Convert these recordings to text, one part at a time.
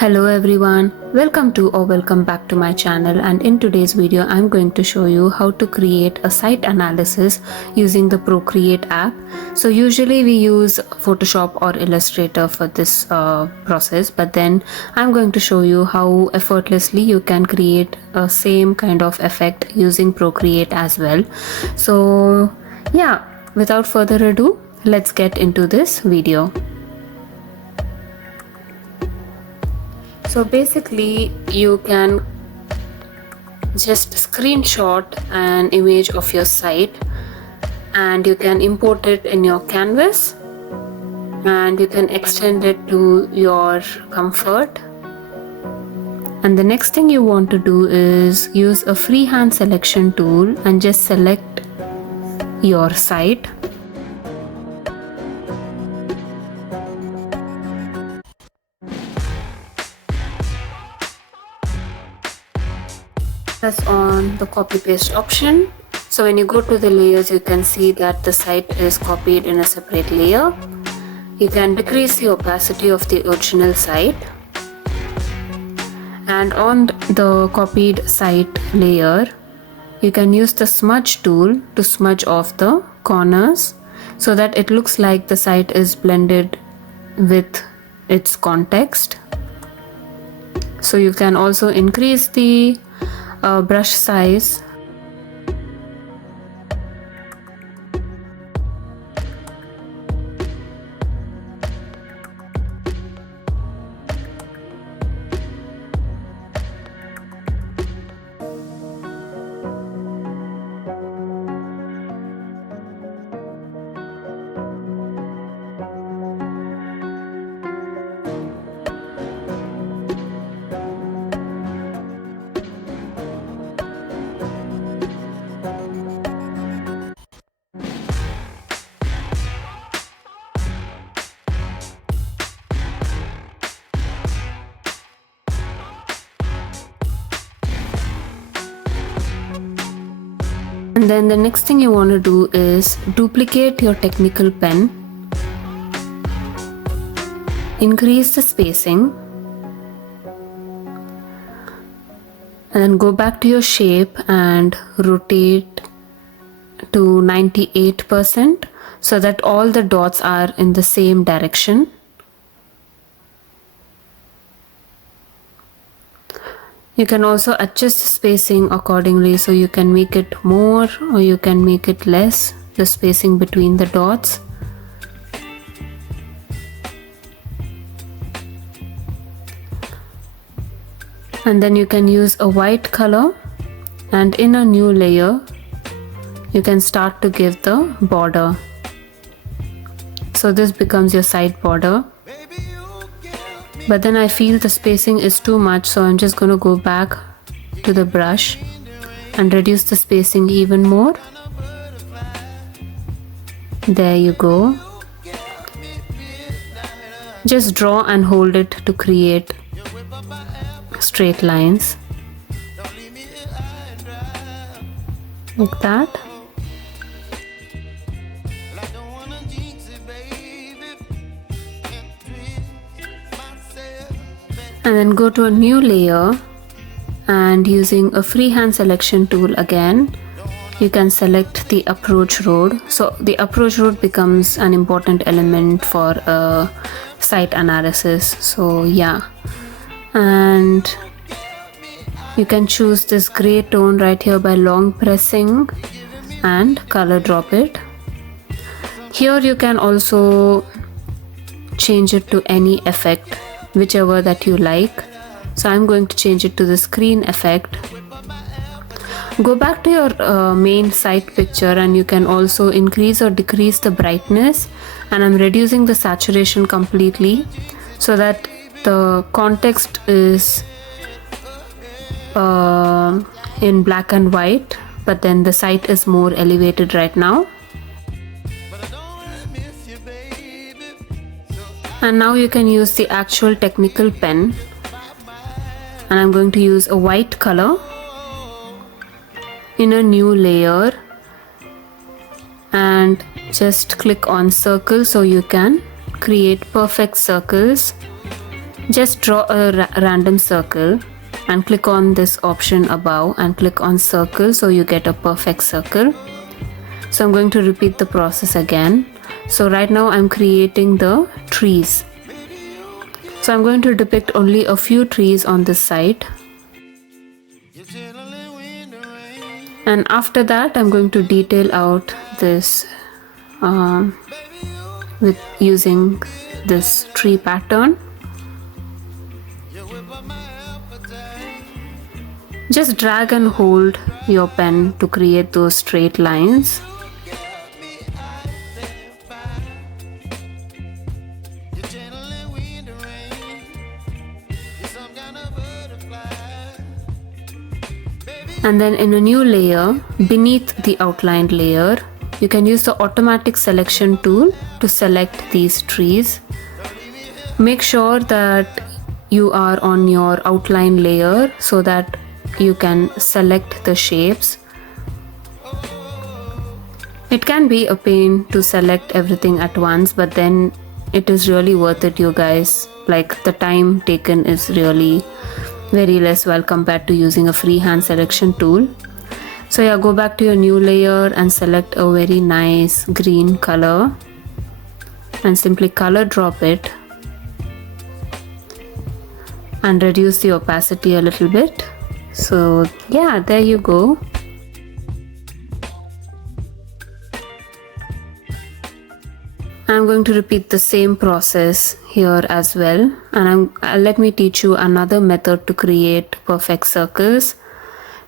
Hello everyone, welcome back to my channel, and in today's video I'm going to show you how to create a site analysis using the Procreate app. So usually we use Photoshop or Illustrator for this process, but then I'm going to show you how effortlessly you can create a same kind of effect using Procreate as well. So yeah, without further ado, let's get into this video. So basically you can just screenshot an image of your site and you can import it in your canvas and you can extend it to your comfort. And the next thing you want to do is use a freehand selection tool and just select your site. Press on the copy paste option. So when you go to the layers, you can see that the site is copied in a separate layer. You can decrease the opacity of the original site, and on the copied site layer you can use the smudge tool to smudge off the corners so that it looks like the site is blended with its context. So you can also increase the brush size. And then the next thing you want to do is duplicate your technical pen, increase the spacing, and then go back to your shape and rotate to 98% so that all the dots are in the same direction. You can also adjust the spacing accordingly, so you can make it more or you can make it less, the spacing between the dots. And then you can use a white color, and in a new layer you can start to give the border. So this becomes your side border. But then I feel the spacing is too much, so I'm just going to go back to the brush and reduce the spacing even more. There you go. Just draw and hold it to create straight lines like that. And then go to a new layer, and using a freehand selection tool again, you can select the approach road. So the approach road becomes an important element for a site analysis. So yeah, and you can choose this gray tone right here by long pressing and color drop it. Here you can also change it to any effect, whichever that you like. So I'm going to change it to the screen effect. Go back to your main site picture, and you can also increase or decrease the brightness, and I'm reducing the saturation completely so that the context is in black and white, but then the site is more elevated right now. And now you can use the actual technical pen, and I'm going to use a white color in a new layer and just click on circle so you can create perfect circles Just draw a random circle and click on this option above and click on circle so you get a perfect circle. So I'm going to repeat the process again. So right now I'm creating the trees. So I'm going to depict only a few trees on this side. And after that I'm going to detail out this with using this tree pattern. Just drag and hold your pen to create those straight lines. And then in a new layer, beneath the outlined layer, you can use the automatic selection tool to select these trees. Make sure that you are on your outline layer so that you can select the shapes. It can be a pain to select everything at once, but then it is really worth it, you guys. Like, the time taken is really very less while compared to using a freehand selection tool. So yeah, go back to your new layer and select a very nice green color and simply color drop it and reduce the opacity a little bit. So yeah, there you go. I'm going to repeat the same process here as well, and let me teach you another method to create perfect circles.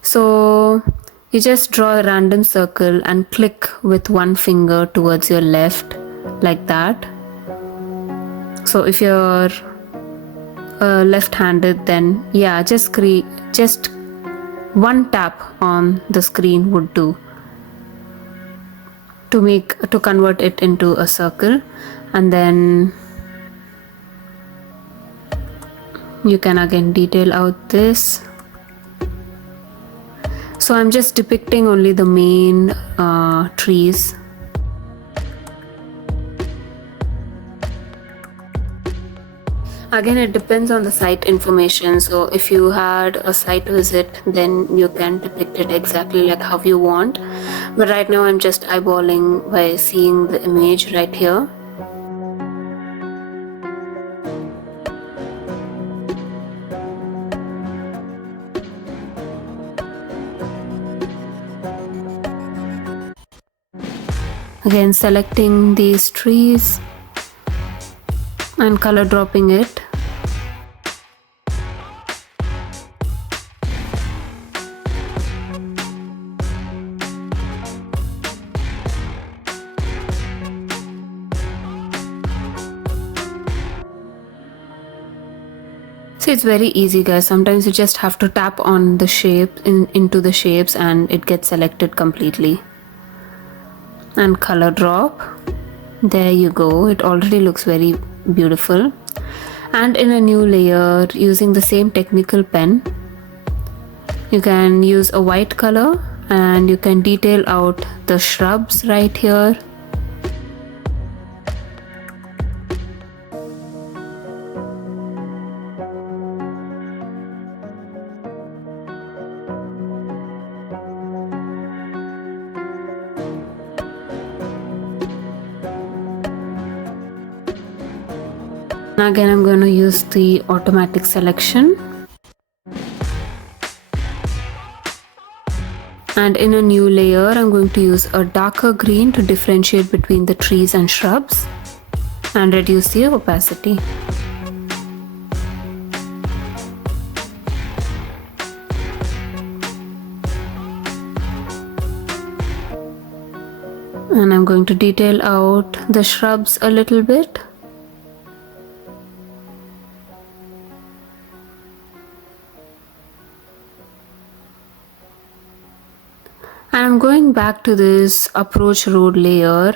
So you just draw a random circle and click with one finger towards your left, like that. So if you're left-handed, then yeah, just one tap on the screen would do to convert it into a circle. And then you can again detail out this. So I'm just depicting only the main trees. Again, it depends on the site information. So if you had a site visit, then you can depict it exactly like how you want. But right now I'm just eyeballing by seeing the image right here. Again, selecting these trees and color dropping it. See, it's very easy, guys. Sometimes you just have to tap on the shape into the shapes and it gets selected completely. And color drop. There you go. It already looks very beautiful. And in a new layer, using the same technical pen, you can use a white color and you can detail out the shrubs right here. Again, I'm going to use the automatic selection. And in a new layer, I'm going to use a darker green to differentiate between the trees and shrubs and reduce the opacity. And I'm going to detail out the shrubs a little bit. And I'm going back to this approach road layer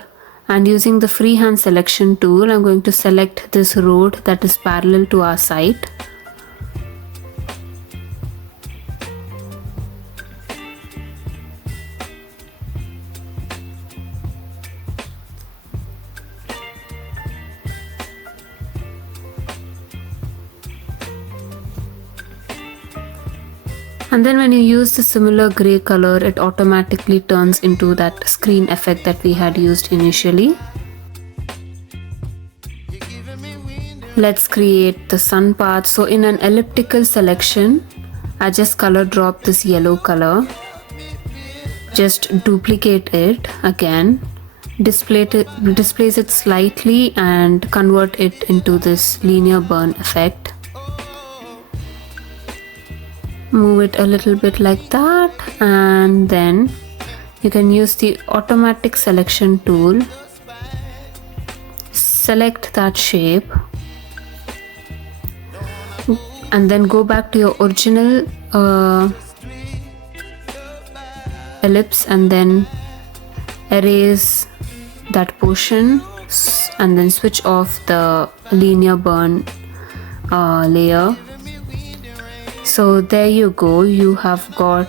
and using the freehand selection tool, I'm going to select this road that is parallel to our site. And then when you use the similar gray color, it automatically turns into that screen effect that we had used initially. Let's create the sun path. So in an elliptical selection, I just color drop this yellow color. Just duplicate it again, displace it slightly and convert it into this linear burn effect. Move it a little bit like that, and then you can use the automatic selection tool. Select that shape and then go back to your original ellipse and then erase that portion and then switch off the linear burn layer. So there you go, you have got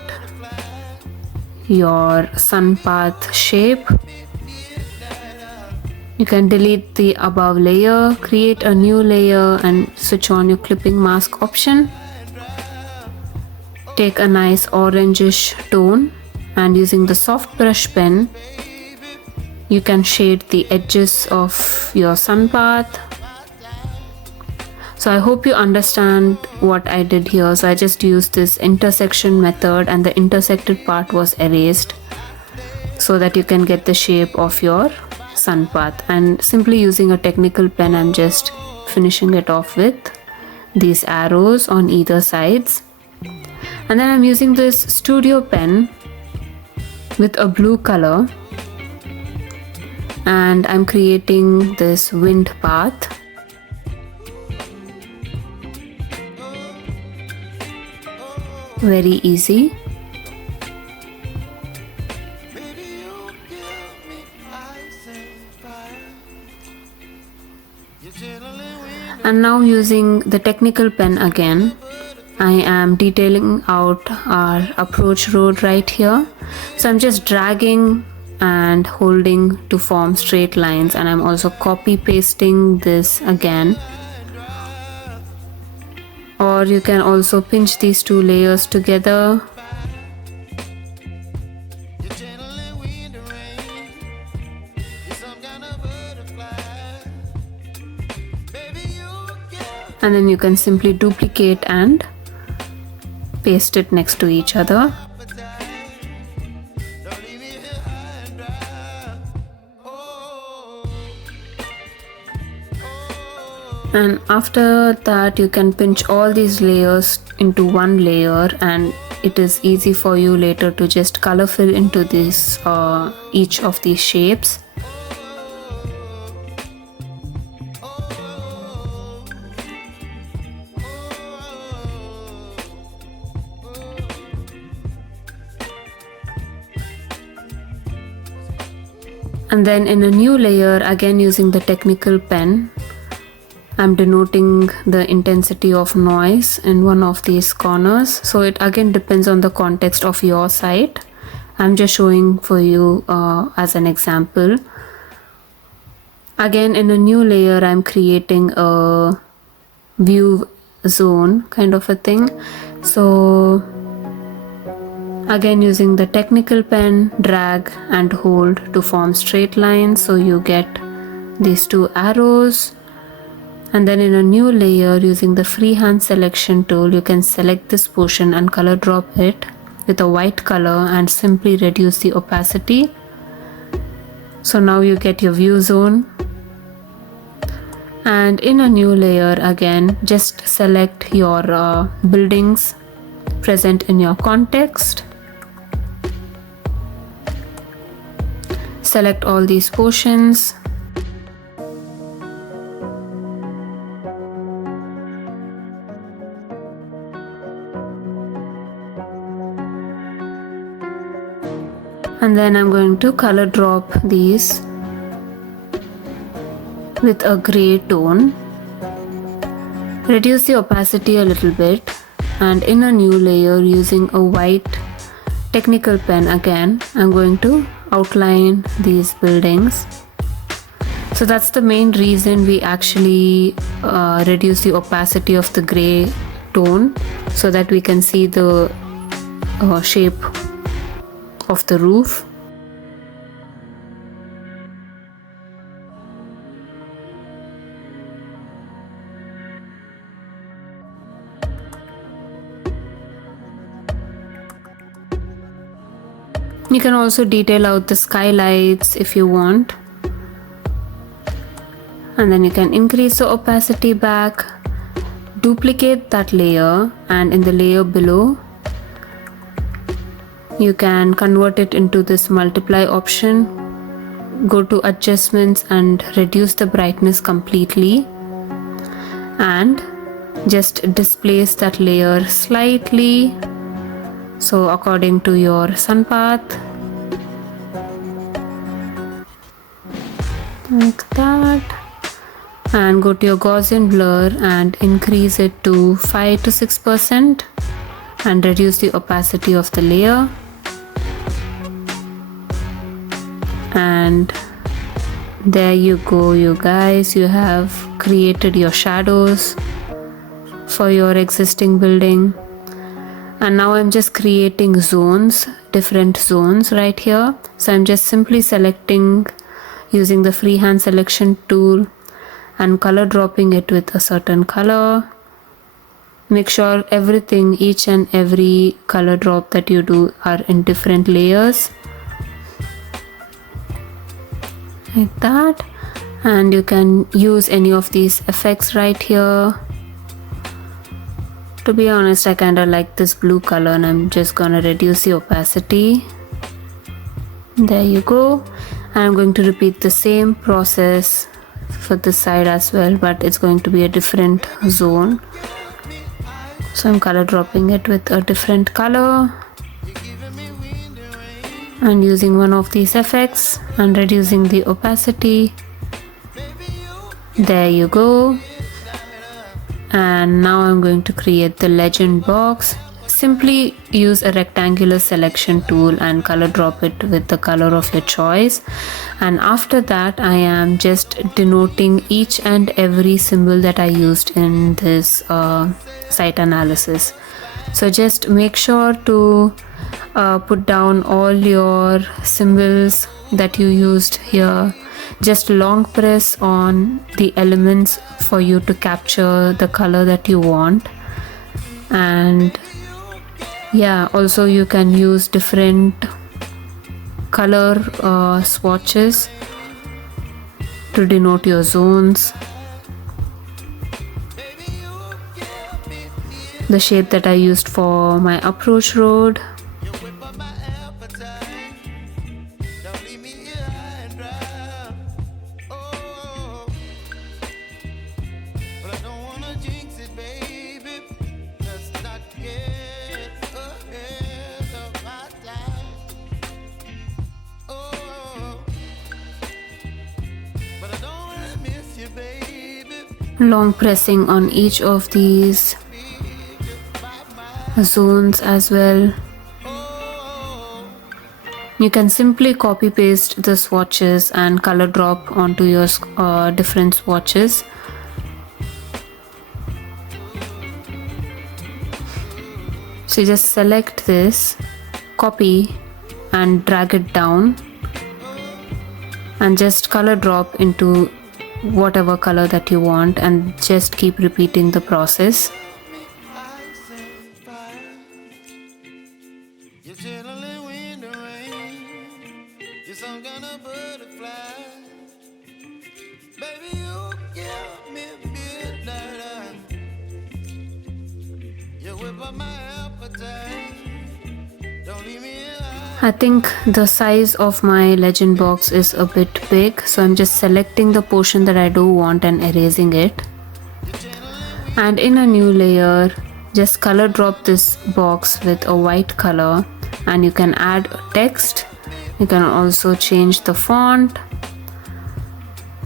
your sun path shape. You can delete the above layer, create a new layer and switch on your clipping mask option. Take a nice orangish tone and using the soft brush pen, you can shade the edges of your sun path. So I hope you understand what I did here. So I just used this intersection method and the intersected part was erased so that you can get the shape of your sun path. And simply using a technical pen, I'm just finishing it off with these arrows on either sides. And then I'm using this studio pen with a blue color and I'm creating this wind path. Very easy. And now using the technical pen again, I am detailing out our approach road right here. So I'm just dragging and holding to form straight lines, and I'm also copy pasting this again. Or you can also pinch these two layers together. And then you can simply duplicate and paste it next to each other. And after that you can pinch all these layers into one layer, and it is easy for you later to just color fill into this each of these shapes. And then in a new layer, again using the technical pen, I'm denoting the intensity of noise in one of these corners. So it again depends on the context of your site. I'm just showing for you as an example. Again in a new layer, I'm creating a view zone kind of a thing. So again using the technical pen, drag and hold to form straight lines, so you get these two arrows. And then in a new layer, using the freehand selection tool, you can select this portion and color drop it with a white color and simply reduce the opacity. So now you get your view zone. And in a new layer, again just select your buildings present in your context. Select all these portions. And then I'm going to color drop these with a gray tone. Reduce the opacity a little bit, and in a new layer using a white technical pen again, I'm going to outline these buildings. So that's the main reason we actually reduce the opacity of the gray tone, so that we can see the shape of the roof. You can also detail out the skylights if you want. And then you can increase the opacity back, duplicate that layer, and in the layer below you can convert it into this multiply option. Go to adjustments and reduce the brightness completely, and just displace that layer slightly, so according to your sun path, like that. And go to your Gaussian blur and increase it to 5 to 6% and reduce the opacity of the layer. And there you go, you guys, you have created your shadows for your existing building. And now I'm just creating zones, different zones right here. So I'm just simply selecting using the freehand selection tool and color dropping it with a certain color. Make sure everything, each and every color drop that you do are in different layers, like that. And you can use any of these effects right here. To be honest, I kind of like this blue color, and I'm just gonna reduce the opacity. There you go. And I'm going to repeat the same process for this side as well, but it's going to be a different zone. So I'm color dropping it with a different color and using one of these effects and reducing the opacity. There you go. And now I'm going to create the legend box. Simply use a rectangular selection tool and color drop it with the color of your choice. And after that, I am just denoting each and every symbol that I used in this site analysis. So just make sure to put down all your symbols that you used here. Just long press on the elements for you to capture the color that you want. And yeah, also you can use different color swatches to denote your zones. The shape that I used for my approach road. Long pressing on each of these zones as well. You can simply copy paste the swatches and color drop onto your different swatches. So you just select this, copy and drag it down and just color drop into whatever color that you want, and just keep repeating the process. I think the size of my legend box is a bit big, so I'm just selecting the portion that I do want and erasing it. And in a new layer, just color drop this box with a white color, and you can add text. You can also change the font,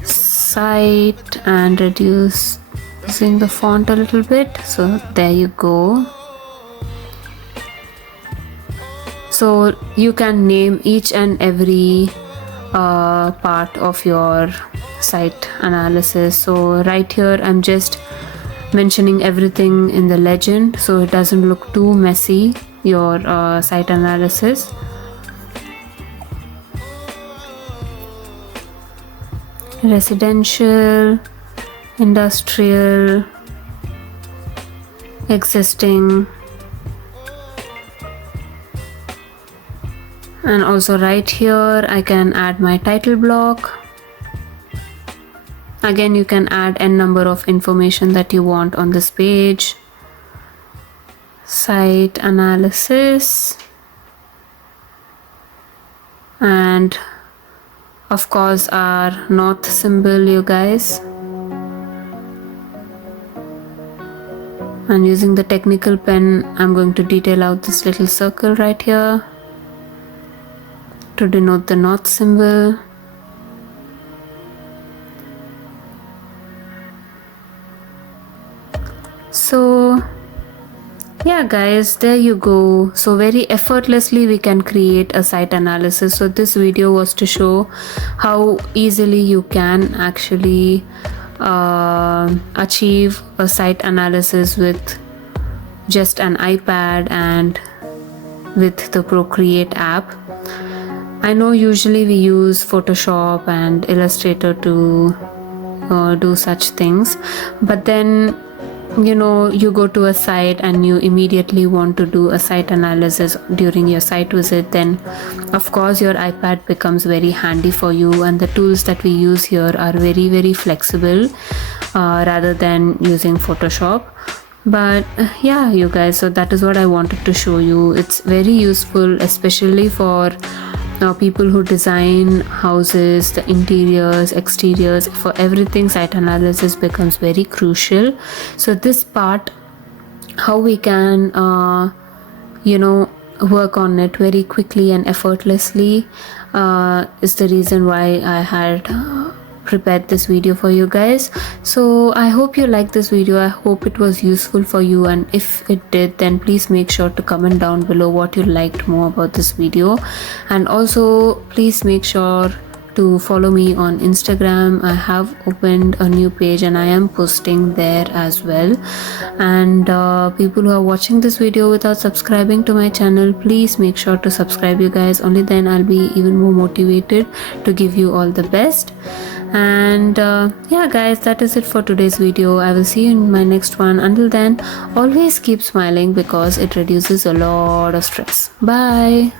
size, and reducing the font a little bit. So there you go. So you can name each and every part of your site analysis. So right here I'm just mentioning everything in the legend so it doesn't look too messy. your site analysis. Residential, industrial, existing, and also right here I can add my title block. Again, you can add n number of information that you want on this page. Site analysis, and of course our north symbol, you guys. And using the technical pen, I'm going to detail out this little circle right here to denote the north symbol. So yeah guys, there you go. So very effortlessly we can create a site analysis. So this video was to show how easily you can actually achieve a site analysis with just an iPad and with the Procreate app. I know usually we use Photoshop and Illustrator to do such things, but then you go to a site and you immediately want to do a site analysis during your site visit, then of course your iPad becomes very handy for you, and the tools that we use here are very, very flexible rather than using Photoshop. But yeah, you guys, so that is what I wanted to show you. It's very useful, especially for people who design houses, the interiors, exteriors. For everything, site analysis becomes very crucial. So this part, how we can work on it very quickly and effortlessly, is the reason why I had prepared this video for you guys. So I hope you liked this video. I hope it was useful for you, and if it did, then please make sure to comment down below what you liked more about this video. And also please make sure to follow me on Instagram. I have opened a new page and I am posting there as well. And people who are watching this video without subscribing to my channel, please make sure to subscribe, you guys. Only then I'll be even more motivated to give you all the best. And yeah guys, that is it for today's video. I will see you in my next one. Until then, always keep smiling because it reduces a lot of stress. Bye.